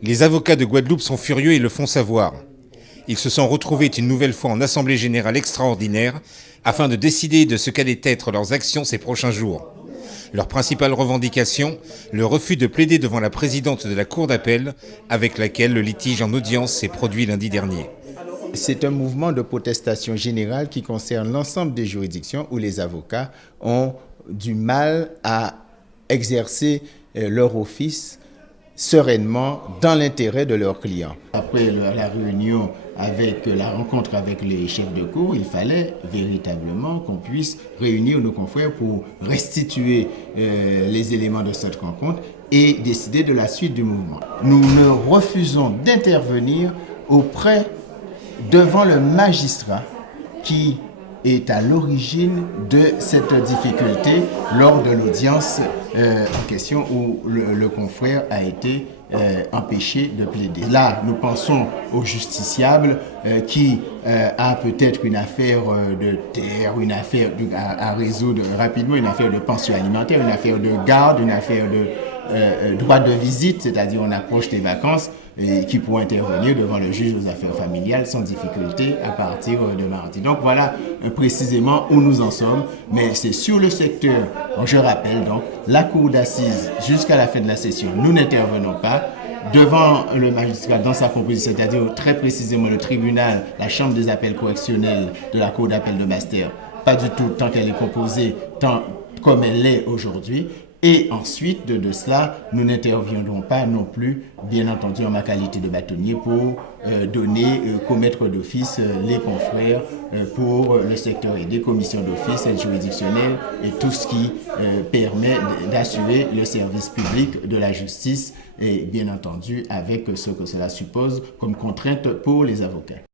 Les avocats de Guadeloupe sont furieux et le font savoir. Ils se sont retrouvés une nouvelle fois en assemblée générale extraordinaire afin de décider de ce qu'allaient être leurs actions ces prochains jours. Leur principale revendication, le refus de plaider devant la présidente de la Cour d'appel avec laquelle le litige en audience s'est produit lundi dernier. C'est un mouvement de protestation générale qui concerne l'ensemble des juridictions où les avocats ont du mal à exercer leur office sereinement dans l'intérêt de leurs clients. Après la réunion avec la rencontre avec les chefs de cour, il fallait véritablement qu'on puisse réunir nos confrères pour restituer les éléments de cette rencontre et décider de la suite du mouvement. Nous ne refusons d'intervenir devant le magistrat qui est à l'origine de cette difficulté lors de l'audience en question où le confrère a été empêché de plaider. Là, nous pensons au justiciable qui a peut-être une affaire de terre, une affaire à résoudre rapidement, une affaire de pension alimentaire, une affaire de garde, une affaire de droit de visite, c'est-à-dire on approche des vacances, et qui pourront intervenir devant le juge aux affaires familiales sans difficulté à partir de mardi. Donc voilà précisément où nous en sommes, mais c'est sur le secteur, je rappelle donc, la cour d'assises jusqu'à la fin de la session, nous n'intervenons pas. Devant le magistrat dans sa composition, c'est-à-dire très précisément le tribunal, la chambre des appels correctionnels de la cour d'appel de Basse-Terre, pas du tout tant qu'elle est composée, tant comme elle l'est aujourd'hui. Et ensuite de cela, nous n'interviendrons pas non plus, bien entendu en ma qualité de bâtonnier, pour commettre d'office les confrères pour le secteur et des commissions d'office, aide juridictionnelle et tout ce qui permet d'assurer le service public de la justice et bien entendu avec ce que cela suppose comme contrainte pour les avocats.